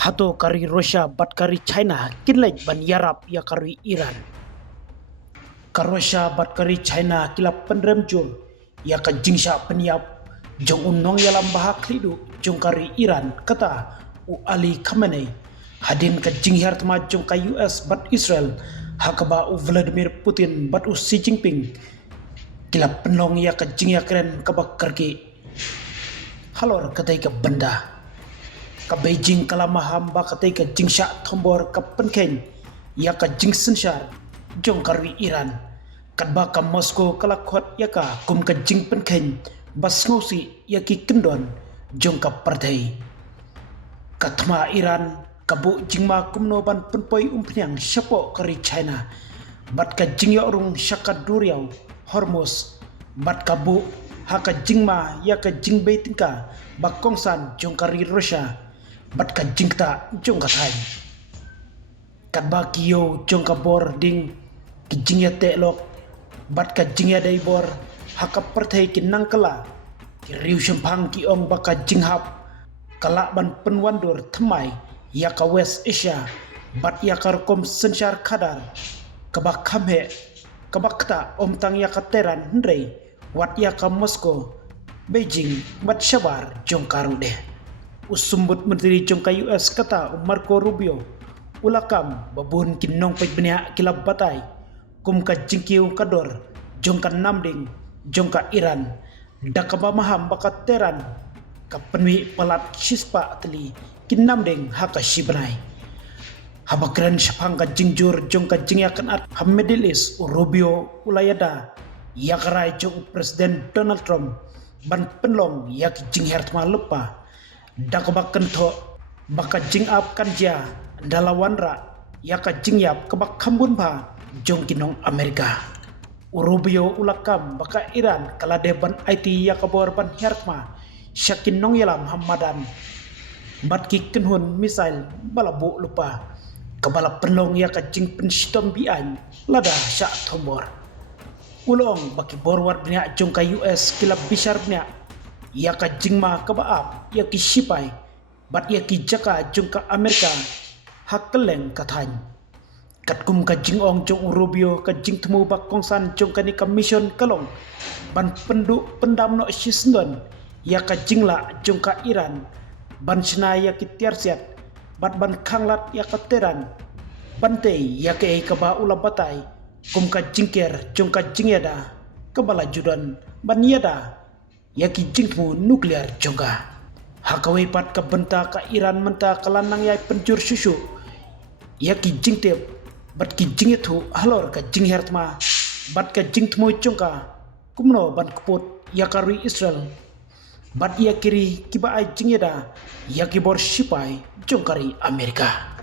Hato kari Russia bat kari China kinlek ban yarap ya kari Iran. Ka Russia bat kari China kilap penremjul ya ka jingsha peniap jong unong yalam bahak lidu jong kari Iran kata u Ali Khamenei hadin ka jinghyar tma jong ka US bat Israel hakaba u Vladimir Putin bat u Xi Jinping kilap penlong ya ka jingya keren kabak karki halor katai ka benda ka Beijing kala maham ba katai ka jingsha thombor ka penken ya ka jingsen shar jong karwi Iran kat ba ka Moscow kala khot ya ka kum ka jing penken bas ngosi ya ki kendon jong ka partai ka thma Iran ka bu jingma kumno ban penpoi umpnyang syapo kari China bat ka jingya urung syakat duriau Hormuz bat ka bu haka jingma ya ka jingbei tingka bakongsan jong kari Russia bat ka jingta jong ka thai kat ba kiyo jong ka bor ding ki jingya telok bat ka jingya dai bor haka partai ki nangkala ki riu shempang ki ong baka jinghap kala ban penwandur thamai ya ka West Asia bat ya ka kom sensyar kadar kabak khamhe kabak ta omtang ya ka Teheran ndrei wat ya ka Moscow Beijing bat syabar jong karu deh usumbut menteri jong ka US kata Marco Rubio ulakam babun kinong pek benia kilap batai kum ka jingkiu kador jong ka namding jong ka Iran dakaba maham bakat Teheran ka penwi palat shispa teli kinamding haka shibnai habakran syapang ka jingjur jong ka jingyakan at Middle East Rubio ulayada yakarai jong Presiden Donald Trump ban penlong yak jingher tma lupa dakabak kento baka jing up kanja dalawanra yaka jingyap kabak kambun ba jong kinong Amerika Rubio ulakam baka Iran kala deban IT yakabor ban hertma syakin nong yalam hamadan bat ki kenhun misail balabu lupa kabala penlong yaka jing penstom bian lada syak thombor ulong baki borwar bnya jong ka US kilap bisar bnya yaka jingma kabaap yaki sipai bat yaki jaka jong ka Amerika hakeleng kathany katkum ka jingong jong Rubio ka jing temu bak kongsan jong ka ni commission kalong ban pendu pendam no sisndon yaka jingla jong ka Iran ban sina yaki tiarsiat bat ban khanglat yaka Teheran bante yake ka ba ulabatai kum ka jingker jong ka jingyada kabala judan ban yada yaki jingmu nuklear jongga hakawai pat ka benta ka Iran menta kalanang yai penjur susu yaki jingtep bat ki jingetu halor ka jinghertma bat ka jingtmo jongka kumno ban keput yakari Israel bat yakiri kiba ai jingyada yaki bor sipai jongkari Amerika